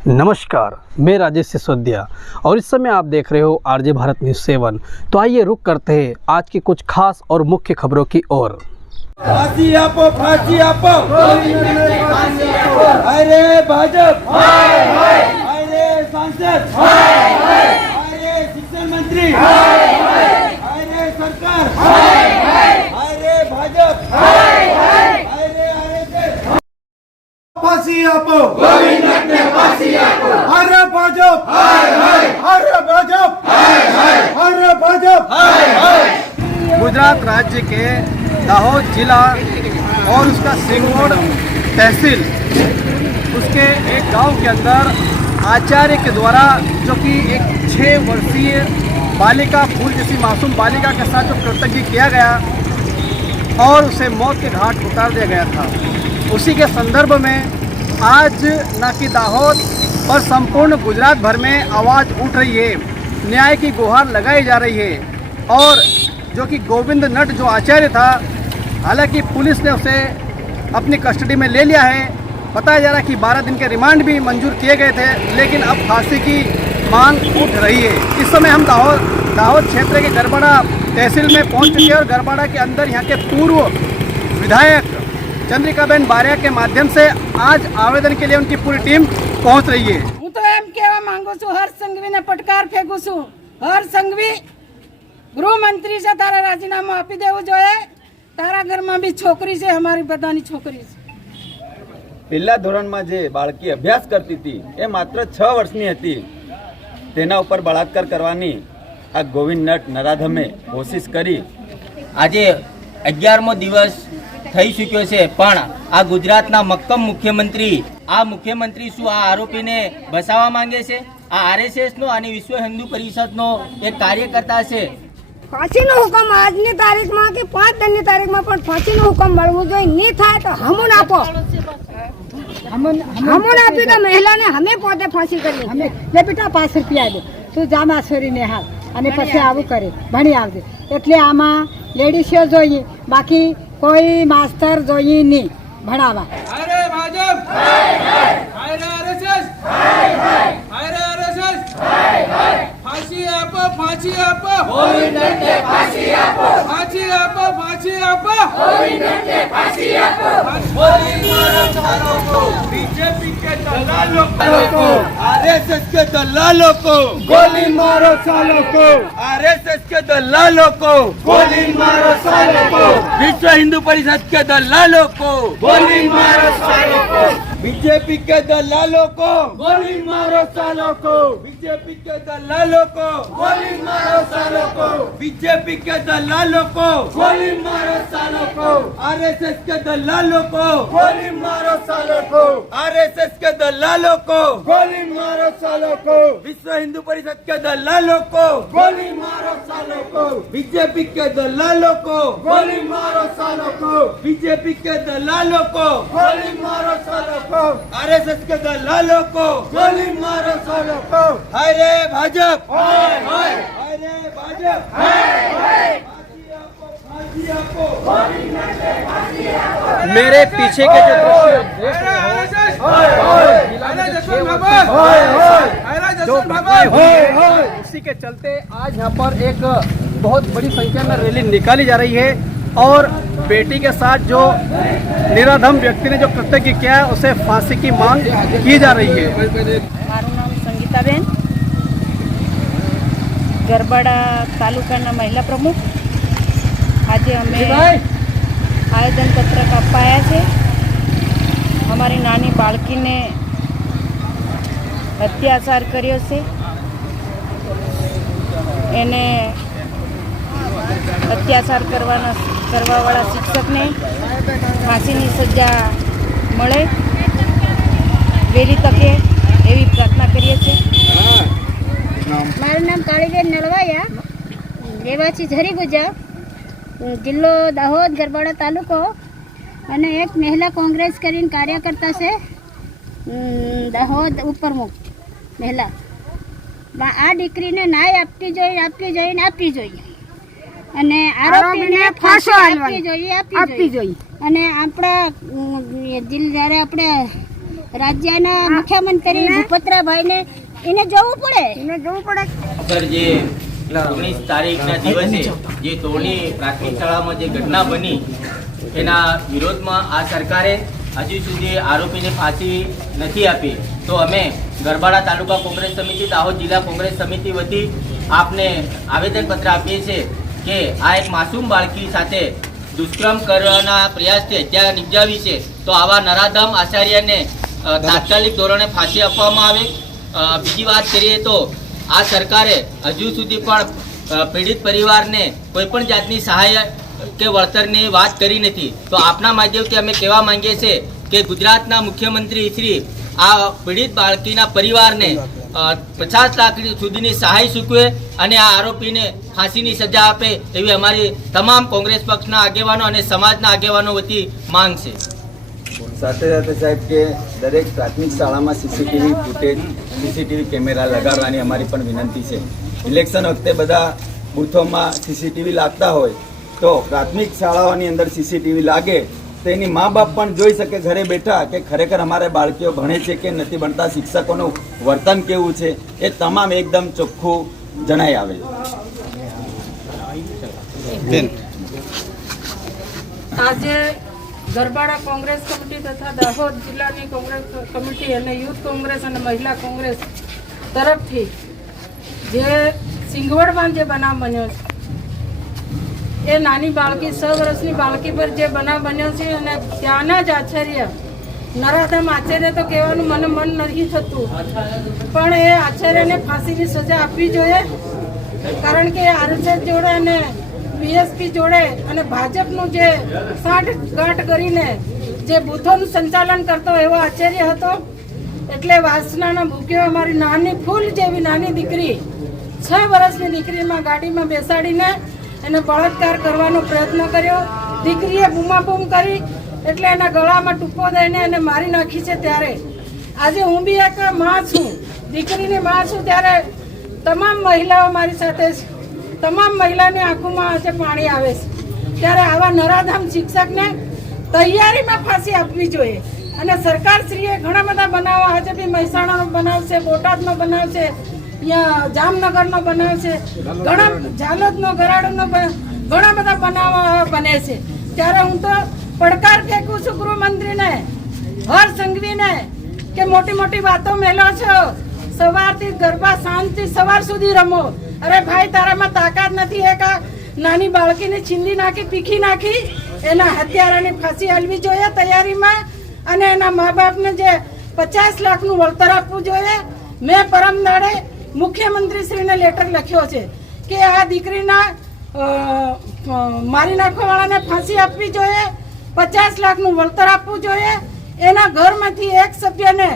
नमस्कार, मैं राजेश सिसोदिया और इस समय आप देख रहे हो आरजे भारत न्यूज़ 7। तो आइए रुक करते हैं आज की कुछ खास और मुख्य खबरों की ओर। फांसी आपो, फांसी आपो, अरे भाजप, अरे सांसद, अरे शिक्षण मंत्री, अरे सरकार, अरे भाजप, अरे आरएसएस, फांसी आपो, फांसी आपो, अरे भाजप, अरे भाजप, अरे भाजप। गुजरात राज्य के दाहोद जिला और उसका सिंगोड़ तहसील उसके एक गांव के अंदर आचार्य के द्वारा जो कि एक 6 वर्षीय बालिका फूल जैसी मासूम बालिका के साथ जो कृतज्ञ किया गया और उसे मौत के घाट उतार दिया गया था, उसी के संदर्भ में आज न कि दाहोद और संपूर्ण गुजरात भर में आवाज़ उठ रही है, न्याय की गुहार लगाई जा रही है। और जो कि गोविंद नट जो आचार्य था, हालांकि पुलिस ने उसे अपनी कस्टडी में ले लिया है। बताया जा रहा है कि 12 दिन के रिमांड भी मंजूर किए गए थे, लेकिन अब फांसी की मांग उठ रही है। इस समय हम दाहोद क्षेत्र के गरबाड़ा तहसील में पहुंच चुके हैं और गरबाड़ा के अंदर यहाँ के पूर्व विधायक चंद्रिकाबेन बारिया के माध्यम से आज आवेदन के लिए उनकी पूरी टीम पहुँच रही है। હું તો એમ કહેવા માંગુ છું, હર્ષ સંઘવીને પડકાર ફેંકું છું। હર્ષ સંઘવી, ગૃહમંત્રી છે, તારે રાજીનામું આપી દેવું જોઈએ। તારા ઘરમાં બી છોકરી છે, અમારી બધાની છોકરી છે। પહેલા ધોરણમાં જે બાળકી અભ્યાસ કરતી હતી એ માત્ર 6 વર્ષની હતી, તેના ઉપર બળાત્કાર કરવાની આ ગોવિંદ નટ નરાધમે કોશિશ કરી। આજે 11મો દિવસ થઈ ચૂક્યો છે, પણ આ ગુજરાતના મક્કમ મુખ્યમંત્રી શું આ આરોપીને બચાવવા માંગે છે? આ આરએસએસનો અને વિશ્વ હિન્દુ પરિષદનો એક કાર્યકર્તા છે। ફાંસીનો હુકમ આજની તારીખમાં કે 5 દિનની તારીખમાં પણ ફાંસીનો હુકમ મળવું જોઈએ। નહીં થાય તો હમુન આપો, હમુન આપી તો મહિલાને અમે પોતે ફાંસી કરીએ। લે બેટા 5 રૂપિયા દે, તું જા માસરીને હાલ અને પછી આવું કરે, ભણી આવજે। એટલે આમાં લેડીઝો જોઈએ, બાકી કોઈ માસ્તર જોઈએ નહીં ભણાવવા। અરે ભાજપ, અરે આરએસએસ, અરે આરએસએસ, फांसी आपो, फांसी आपो, गोविंद ने फांसी आपो, फांसी आपो, फांसी आपो, गोविंद ने फांसी आपो। गोली मारो सालों को, बीजेपी के दलालों को, आरएसएस के दलालों को, गोली मारो सालों को, आरएसएस के दलालों को, गोली मारो सालों को, विश्व हिंदू परिषद के दलालों को, गोली मारो सालों को, बीजेपी के दलालों को, गोली मारो सालों को, बीजेपी के दलालों को, गोली मारो सालों को, बीजेपी के दलालों को, गोली मारो सालों को, आरएसएस के दलालों को, गोली मारो सालों को, आरएसएस के दलालों को, गोली मारो सालों को, विश्व हिंदू परिषद के दलालों को, गोली मारो सालों को, बीजेपी के दलालों को, गोली मारो सालों को, बीजेपी के दलालों को, गोली मारो सालों को, आरएसएस के दलालों को, गोली मारो सालों को। हाय रे भाजप, हाय हाय, हाय रे भाजप, हाय हाय, फांसी आपो, मेरे पीछे के जो दृश्य देख रहे हो, उसी के चलते आज यहाँ पर एक बहुत बड़ी संख्या में रैली निकाली जा रही है और बेटी के साथ जो निराधम व्यक्ति ने जो कृत्य किया है उसे फांसी की मांग की जा रही है। મારું નામ સંગીતાબેન, ગરબાડા તાલુકાના મહિલા પ્રમુખ। આજે અમે આવેદનપત્રક આપવા આવ્યા છે। અમારી નાની બાળકીને અત્યાચાર કર્યો છે, એને અત્યાચાર કરવાવાળા શિક્ષકને ફાંસીની સજા મળે વહેલી તકે એવી પ્રાર્થના કરીએ છીએ। મારું નામ કાળીબેન નળવાયા, રહેવાસી ઝરીગુજા, જિલ્લો દાહોદ, ગરબાડા તાલુકો, અને એક મહિલા કોંગ્રેસ કરીને કાર્યકર્તા છે દાહોદ ઉપપ્રમુખ મહિલા। આ દીકરીને ન્યાય આપવી જોઈએ અને આરોપીને ફાંસી આપવી જોઈએ। અને આપણા જ્યારે આપણે રાજ્યના મુખ્યમંત્રી ભૂપતરાભાઈને એને જોવું પડે. સર, જે 19 તારીખના દિવસે જે તોરણી પ્રાથમિક શાળામાં જે ઘટના બની એના વિરોધમાં આ સરકારે હજુ સુધી આરોપીને ફાંસી નથી આપી, તો અમે ગરબાડા તાલુકા કોંગ્રેસ સમિતિ, દાહોદ જિલ્લા કોંગ્રેસ સમિતિ વતી આપને આવેદનપત્ર આપીએ છીએ કે આ એક માસૂમ બાળકી સાથે દુષ્કર્મ કરવાના પ્રયાસથી હત્યા નિપજાવી છે, તો આવા નરાધમ આચાર્યને તાત્કાલિક ધોરણે ફાંસી આપવામાં આવે. બીજી વાત કરીએ તો આ સરકારે હજુ સુધી પણ પીડિત પરિવારને કોઈ પણ જાતની સહાય કે વળતરની વાત કરી નથી. તો આપના માધ્યમથી અમે કહેવા માંગીએ છીએ કે ગુજરાતના મુખ્યમંત્રી શ્રી આ પીડિત બાળકીના પરિવારને 50 લાખ સુધીની સહાય ચૂકવે અને આ આરોપીને ફાંસીની સજા આપે એવી અમારી તમામ કોંગ્રેસ પક્ષના આગેવાનો અને સમાજના આગેવાનો વતી માંગ છે. સાથે સાથે સાહેબ કે દરેક પ્રાથમિક શાળામાં સીસીટીવી ફૂટેજ, સીસીટીવી કેમેરા લગાડવાની અમારી પણ વિનંતી છે. ઇલેક્શન વખતે બધા બૂથોમાં સીસીટીવી લાગતા હોય તો પ્રાથમિક શાળાઓની અંદર સીસીટીવી લાગે તો એની મા બાપ પણ જોઈ શકે ઘરે બેઠા કે ખરેખર અમારે બાળકીઓ ભણે છે કે નથી ભણતા, શિક્ષકોનું વર્તન કેવું છે, એ તમામ એકદમ ચોખ્ખું જણાઈ આવે. આજે ગરબાડા કોંગ્રેસ કમિટી તથા દાહોદ જિલ્લાની કોંગ્રેસ કમિટી અને યુથ કોંગ્રેસ અને મહિલા કોંગ્રેસ તરફથી જે સિંગવડમાં જે બનાવ બન્યો છે, એ નાની બાળકી 6 વર્ષની બાળકી પર જે બનાવ બન્યો છે અને ત્યાંના જ આચાર્ય, નરાધમ આચાર્ય તો કહેવાનું મને મન નથી થતું, પણ એ આચાર્યને ફાંસીની સજા આપવી જોઈએ. કારણ કે આરએસએસ જોડે અને બીએસપી જોડે અને ભાજપનું જે સાંઠગાંઠ કરીને જે બૂથોનું સંચાલન કરતો એવો આચાર્ય હતો. એટલે વાસનાના ભૂખ્યો અમારી નાની ફૂલ જેવી નાની દીકરી, 6 વર્ષની દીકરીમાં ગાડીમાં બેસાડીને એને બળાત્કાર કરવાનો પ્રયત્ન કર્યો. દીકરીએ બૂમાબૂમ કરી એટલે એના ગળામાં ટૂંકો દઈને એને મારી નાખી છે. ત્યારે આજે હું બી એક માં છું, દીકરીની માં છું, ત્યારે તમામ મહિલાઓ મારી સાથે છે. તમામ મહિલાની આંખોમાં આજે પાણી આવે છે. ત્યારે આવા નરાધમ શિક્ષકને તૈયારીમાં ફાંસી આપવી જોઈએ. અને સરકારશ્રીએ ઘણા બધા બનાવો, આજે બી મહેસાણાનો બનાવ છે, બોટાદનો બનાવ છે, અહીંયા જામનગરનો બનાવ છે, ઘણા ઝાલોદનો, ગરાડનો ઘણા બધા બનાવો બને છે. ત્યારે હું તો પડકાર ફેંકું છું ગૃહમંત્રીને, હર્ષ સંઘવીને કે મોટી મોટી વાતો મેલો છો, સવારથી ગરબા સાંજથી સવાર સુધી રમો. અરે ભાઈ, તારામાં તાકાત નથી એક નાની બાળકીને છીંદી નાખી, પીખી નાખી, એના હત્યારાની ફાંસી હલવી જોઈએ તૈયારીમાં. અને એના મા બાપને જે 50 લાખનું વળતર આપવું જોઈએ. મેં પરમ દાડે મુખ્યમંત્રીશ્રીને લેટર લખ્યો છે કે આ દીકરીના મારી નાખવાવાળાને ફાંસી આપવી જોઈએ, 50 લાખનું વળતર આપવું જોઈએ, એના ઘરમાંથી એક સભ્યને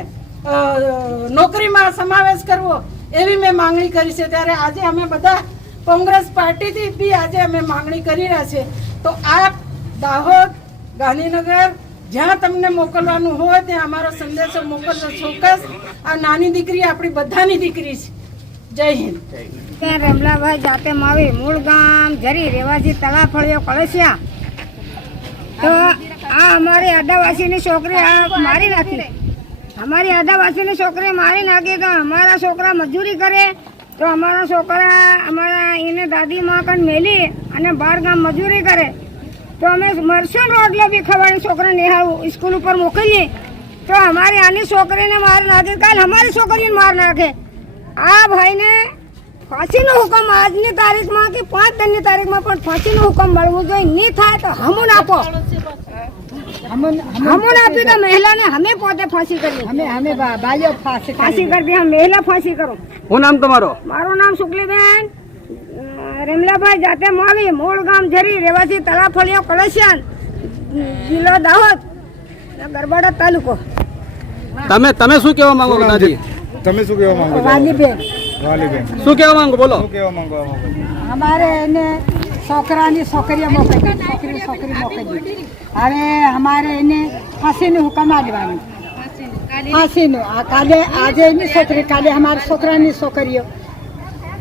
નોકરીમાં સમાવેશ કરવો એવી મેં માંગણી કરી છે. ત્યારે આજે અમે બધા કોંગ્રેસ પાર્ટીથી બી આજે અમે માંગણી કરી રહ્યા છે. તો આપ દાહોદ, ગાંધીનગર જ્યાં તમને મોકલવાનું હોય ત્યાં અમારો સંદેશો મોકલજો ચોક્કસ. આ નાની દીકરી આપણી બધાની દીકરી છે. જય હિન્દ. રમલાભાઈ જાતે માવી, મૂળ ગામ જરી, રેવાજી તળા ફળિયો કળસિયા. તો આ અમારી આદિવાસીની છોકરી આ મારી નાખી, અમારી આદિવાસીની છોકરી મારી નાખી. તો અમારા છોકરા મજૂરી કરે તો અમારા છોકરા અમારા એને દાદીમાં કણ મેલી અને 12 ગામ મજૂરી કરે. તો અમે મરશું રોટલો બી ખવાની છોકરા નિહાળ સ્કૂલ ઉપર મોકલીએ તો અમારી આની છોકરીને માર નાખે, કાલ અમારી છોકરીને માર નાખે. આ ભાઈને ફાંસીનો હુકમ આજની તારીખમાં કે 5 દિનની તારીખમાં પણ ફાંસીનો હુકમ મળવું જોઈએ. નહીં થાય તો હમુન આપો, હમુન આપી તો મહિલાને અમે પોતે ફાંસી કરીએ. અમે ભાઈઓ ફાંસી કરી, હમ મહિલા ફાંસી કરો. શું નામ તમારો? મારું નામ શુક્લીબેન રેમલાભાઈ જાતે માવી, મૂળ ગામ જરી, રેવાજી તળા ફળિયો કળસિયાન, જિલ્લો દાહોદ, ગરબાડા તાલુકો. તમે શું કહેવા માંગો દાદી? તમે શું કહેવા માંગો? વાલીબેન શું કહેવા માંગો? બોલો. શું કહેવા માંગો? અમારે એને છોકરાની છોકરીઓ મોકલી, છોકરી મોકલી. હવે અમારે એને ફાંસીનું હુકમ આપવાનું, ફાંસીનું. કાલે આજે એની છોકરી, કાલે અમારા છોકરાની છોકરીઓ.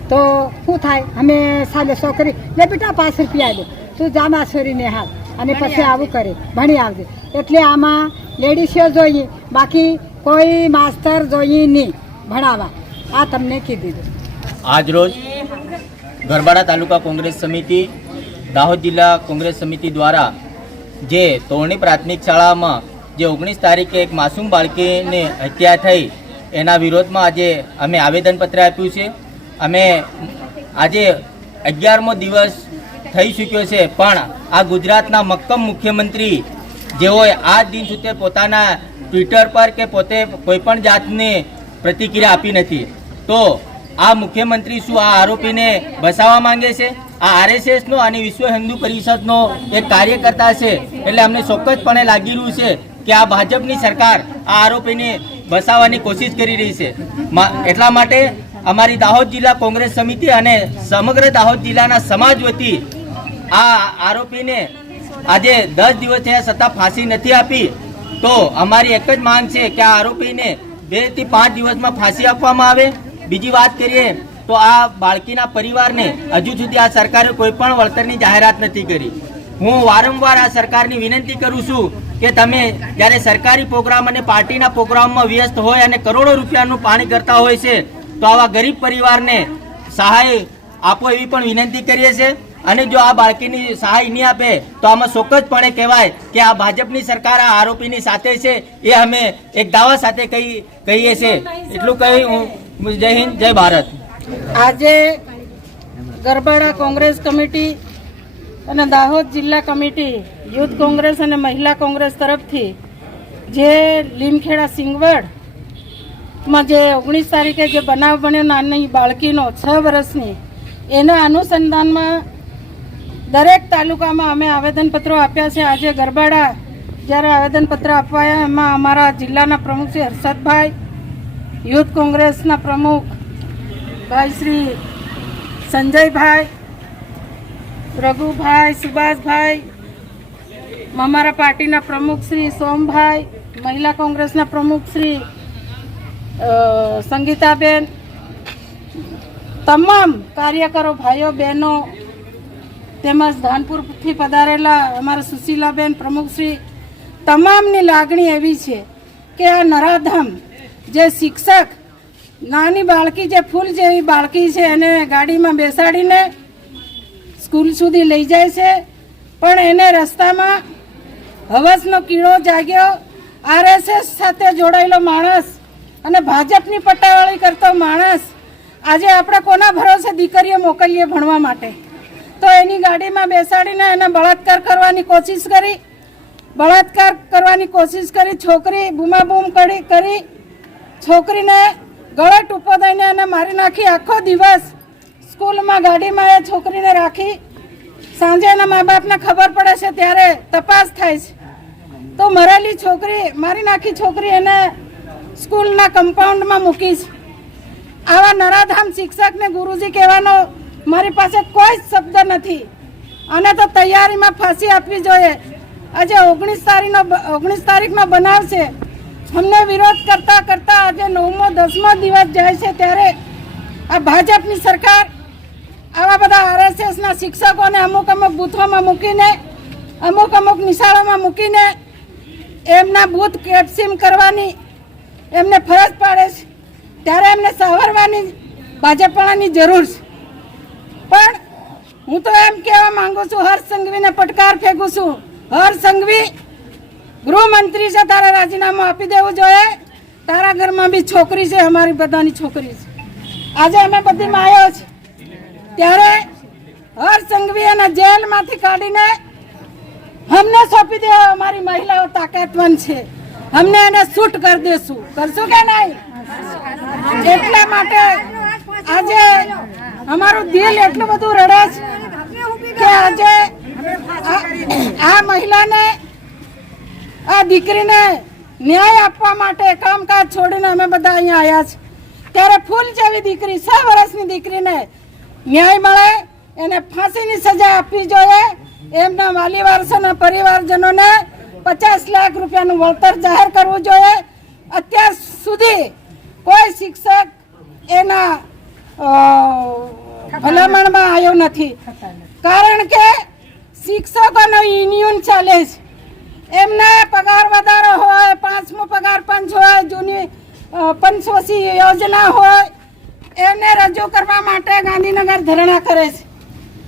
તો શું થાય? અમે સાલે છોકરી લે બેટા 5 રૂપિયા દે, તું જામા છોરીને હાલ અને પછી આવું કરે, ભણી આવજે. એટલે આમાં લેડીઝો જોઈએ, બાકી કોઈ માસ્તર જોઈએ નહીં ભણાવવા. આ તમને કીધું. આજરોજ ગરબાડા તાલુકા કોંગ્રેસ સમિતિ, દાહોદ જિલ્લા કોંગ્રેસ સમિતિ દ્વારા જે તોરણી પ્રાથમિક શાળામાં જે 19 તારીખે એક માસૂમ બાળકીની હત્યા થઈ એના વિરોધમાં આજે અમે આવેદનપત્ર આપ્યું છે. અમે આજે 11મો દિવસ થઈ ચૂક્યો છે, પણ આ ગુજરાતના મક્કમ મુખ્યમંત્રી જેઓએ આજ દિન સુધી પોતાના ટ્વિટર પર કે પોતે કોઈપણ જાતની પ્રતિક્રિયા આપી નથી. તો આ મુખ્યમંત્રી શું આ આરોપીને બચાવવા માંગે છે? આ આરએસએસનો અને વિશ્વ હિન્દુ પરિષદનો એક કાર્યકર્તા છે. એટલે અમને ચોક્કસપણે લાગી રહ્યું છે કે આ ભાજપની સરકાર આ આરોપીને બચાવવાની કોશિશ કરી રહી છે. એટલા માટે અમારી દાહોદ જિલ્લા કોંગ્રેસ સમિતિ અને સમગ્ર દાહોદ જિલ્લાના સમાજ વતી આ આરોપીને આજે 10 દિવસ થયા છતાં ફાંસી નથી આપી. તો અમારી એક જ માંગ છે કે આ આરોપીને 2 થી 5 દિવસમાં ફાંસી આપવામાં આવે. બીજી વાત કરીએ તો આ બાળકીના પરિવારને હજુ સુધી આ સરકારે કોઈ પણ વળતરની જાહેરાત નથી કરી. હું વારંવાર આ સરકારની વિનંતી કરું છું કે તમે જ્યારે સરકારી પ્રોગ્રામ અને પાર્ટીના પ્રોગ્રામમાં વ્યસ્ત હોય અને કરોડો રૂપિયાનું પાણી કરતા હોય છે, તો આવા ગરીબ પરિવારને સહાય આપો એવી પણ વિનંતી કરીએ છીએ. અને જો આ બાળકીની સહાય નહીં આપે તો આમાં ચોક્કસપણે કહેવાય કે આ ભાજપની સરકાર આ આરોપીની સાથે છે. એ અમે એક દાવા સાથે કહીએ છીએ. એટલું કહી હું જય હિન્દ, જય ભારત. આજે ગરબાડા કોંગ્રેસ કમિટી અને દાહોદ જિલ્લા કમિટી, યુથ કોંગ્રેસ અને મહિલા કોંગ્રેસ તરફથી જે લીમખેડા સિંગવડમાં જે 19 તારીખે જે બનાવ બન્યો નાની બાળકીનો 6 વર્ષની, એના અનુસંધાનમાં દરેક તાલુકામાં અમે આવેદનપત્રો આપ્યા છે. આજે ગરબાડા જ્યારે આવેદનપત્ર અપાયા એમાં અમારા જિલ્લાના પ્રમુખ શ્રી હર્ષદભાઈ, યુથ કોંગ્રેસના પ્રમુખ ભાઈ શ્રી સંજયભાઈ, રઘુભાઈ, સુભાષભાઈ, અમારા પાર્ટીના પ્રમુખ શ્રી સોમભાઈ, મહિલા કોંગ્રેસના પ્રમુખ શ્રી સંગીતાબેન, તમામ કાર્યકરો ભાઈઓ બહેનો તેમજ ધાનપુરથી પધારેલા અમારા સુશીલાબેન પ્રમુખશ્રી, તમામની લાગણી એવી છે કે આ નરાધમ જે શિક્ષક નાની બાળકી, જે ફૂલ જેવી બાળકી છે, એને ગાડીમાં બેસાડીને સ્કૂલ સુધી લઈ જાય છે, પણ એને રસ્તામાં હવસનો કીડો જાગ્યો. આરએસએસ સાથે જોડાયેલો માણસ અને ભાજપની પટ્ટાવાળી કરતો માણસ આજે આપણે કોના ભરોસે દીકરીઓ મોકલીએ ભણવા માટે? તો એની ગાડીમાં બેસાડીને એને બળાત્કાર કરવાની કોશિશ કરી. છોકરી બૂમાબૂમ કરી છોકરીને ગળે ટૂંપો દઈને એને મારી નાખી. આખો દિવસ સ્કૂલમાં ગાડીમાં એ છોકરીને રાખી. સાંજે એના મા બાપને ખબર પડે છે ત્યારે તપાસ થાય છે તો મરેલી છોકરી, મારી નાખી છોકરી એને સ્કૂલના કમ્પાઉન્ડમાં મૂકી છે. આવા નરાધામ શિક્ષકને ગુરુજી કહેવાનો મારી પાસે કોઈ શબ્દ નથી. અને તો તૈયારીમાં ફાંસી આપવી જોઈએ. આજે 19 તારીખનો બનાવ છે. અમને વિરોધ કરતા આજે 9મો 10મો દિવસ જાય છે ત્યારે આ ભાજપની સરકાર આવા બધા આરએસએસના શિક્ષકોને અમુક બૂથોમાં મૂકીને, અમુક નિશાળોમાં મૂકીને એમના બૂથ કેપ્સિંગ કરવાની એમને ફરજ પાડે છે. ત્યારે એમને સાવરવાની ભાજપવાળાની જરૂર છે. પણ હું તો એમ કહેવા માંગુ છું, હર્ષ સંઘવીને પડકાર ફેંકું છું. હર્ષ સંઘવી ગૃહમંત્રી છે, તારે રાજીનામું આપી દેવું જોઈએ. તારા ઘરમાં બી છોકરી છે, અમારી બધાની છોકરી છે. આજે અમે બધી માયો છે ત્યારે હર્ષ સંઘવી એને જેલમાંથી કાઢીને અમને સોંપી દે. અમારી મહિલાઓ તાકાતવાન છે, અમને એને શૂટ કરી દેશું. કરશું કે નહીં? એટલા માટે આજે અમારું દિલ એટલું બધું રડે છે કે આજે આ મહિલાને, આ દીકરીને ન્યાય આપવા માટે કામકાજ છોડીને અમે બધા અહીંયા આવ્યા છે. ત્યારે ફૂલ જેવી દીકરી, 6 વર્ષની દીકરીને ન્યાય મળે, એને ફાંસીની સજા આપવી જોઈએ. એમના વાલી વારસોના પરિવારજનોને 50 લાખ રૂપિયાનું વળતર જાહેર કરવું જોઈએ. અત્યાર સુધી કોઈ શિક્ષક એના ભલામણમાં આવ્યો નથી, કારણ કે શિક્ષકોનો યુનિયન ચાલે છે. એમને પગાર વધારો હોય, 5મો પગાર પંચ હોય, જૂની પંચવટી યોજના હોય, એને રજૂ કરવા માટે ગાંધીનગર ધરણા કરે છે.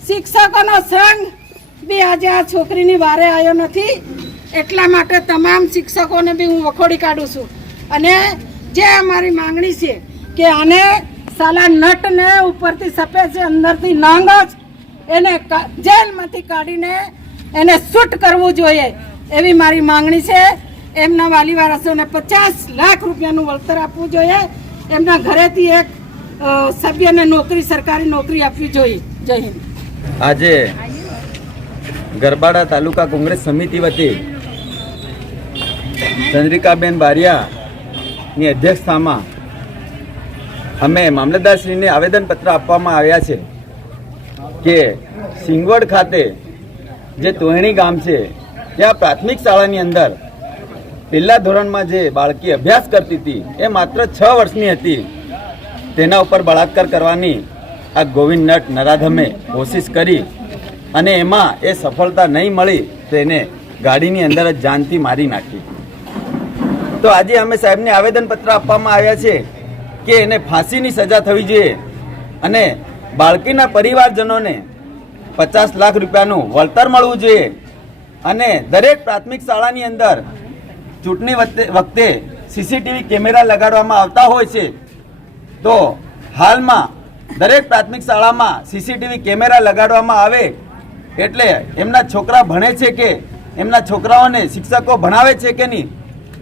શિક્ષકોનો સંઘ બી આજે આ છોકરીની વારે આવ્યો નથી, એટલા માટે તમામ શિક્ષકોને બી હું વખોડી કાઢું છું. અને જે અમારી માંગણી છે કે આને સાલા નટને ઉપરથી સફેદ છે, અંદરથી નાંગો જ, એને જેલમાંથી કાઢીને એને શૂટ કરવું જોઈએ એવી મારી માંગણી છે. એમના વાલી વારસોને 50 લાખ રૂપિયાનું વળતર આપવું જોઈએ. એમના ઘરેથી એક સભ્યને નોકરી, સરકારી નોકરી આપવી જોઈએ. જય હિન્દ. આજે ગરબાડા તાલુકા કોંગ્રેસ સમિતિ વતી ચંદ્રિકાબેન બારિયાની અધ્યક્ષતામાં અમે મામલતદારશ્રીને આવેદનપત્ર આપવામાં આવ્યા છે કે સિંગવડ ખાતે જે તોહેણી ગામ છે ત્યાં પ્રાથમિક શાળાની અંદર પહેલા ધોરણમાં જે બાળકી અભ્યાસ કરતી હતી એ માત્ર 6 વર્ષની હતી. તેના ઉપર બળાત્કાર કરવાની આ ગોવિંદ નટ નરાધમે કોશિશ કરી અને એમાં એ સફળતા નહીં મળી તો એને ગાડીની અંદર જ જાનથી મારી નાખી. તો આજે અમે સાહેબને આવેદનપત્ર આપવામાં આવ્યા છે કે એને ફાંસીની સજા થવી જોઈએ અને બાળકીના પરિવારજનોને 50 લાખ રૂપિયાનું વળતર મળવું જોઈએ અને દરેક પ્રાથમિક શાળાની અંદર ચૂંટણી વખતે સીસીટીવી કેમેરા લગાડવામાં આવતા હોય છે. તો હાલમાં દરેક પ્રાથમિક શાળામાં સીસીટીવી કેમેરા લગાડવામાં આવે એટલે એમના છોકરા ભણે છે કે એમના છોકરાઓને શિક્ષકો ભણાવે છે કે નહીં,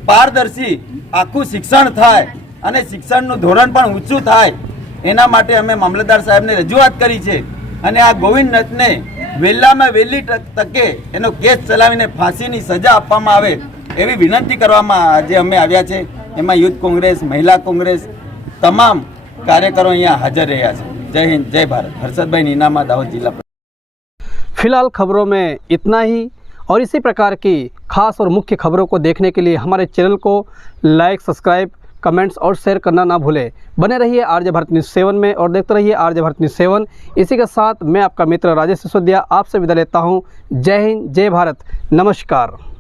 પારદર્શી આખું શિક્ષણ થાય અને શિક્ષણનું ધોરણ પણ ઊંચું થાય. એના માટે અમે મામલતદાર સાહેબને રજૂઆત કરી છે અને આ ગોવિંદ નટને વહેલામાં વહેલી તકે એનો કેસ ચલાવીને ફાંસીની સજા આપવામાં આવે એવી વિનંતી કરવામાં આજે અમે આવ્યા છે. એમાં યુથ કોંગ્રેસ, મહિલા કોંગ્રેસ, તમામ કાર્યકરો અહીંયા હાજર રહ્યા છે. जय हिंद, जय भारत. हर्षद भाई नीनामा, दाहोद जिला. फिलहाल खबरों में इतना ही और इसी प्रकार की खास और मुख्य खबरों को देखने के लिए हमारे चैनल को लाइक, सब्सक्राइब, कमेंट्स और शेयर करना ना भूलें. बने रहिए आरजे भारत न्यूज़ 7 में और देखते रहिए आरजे भारत न्यूज़ 7. इसी के साथ मैं आपका मित्र राजेश सिसोदिया आपसे विदा लेता हूँ. जय हिंद, जय भारत, नमस्कार.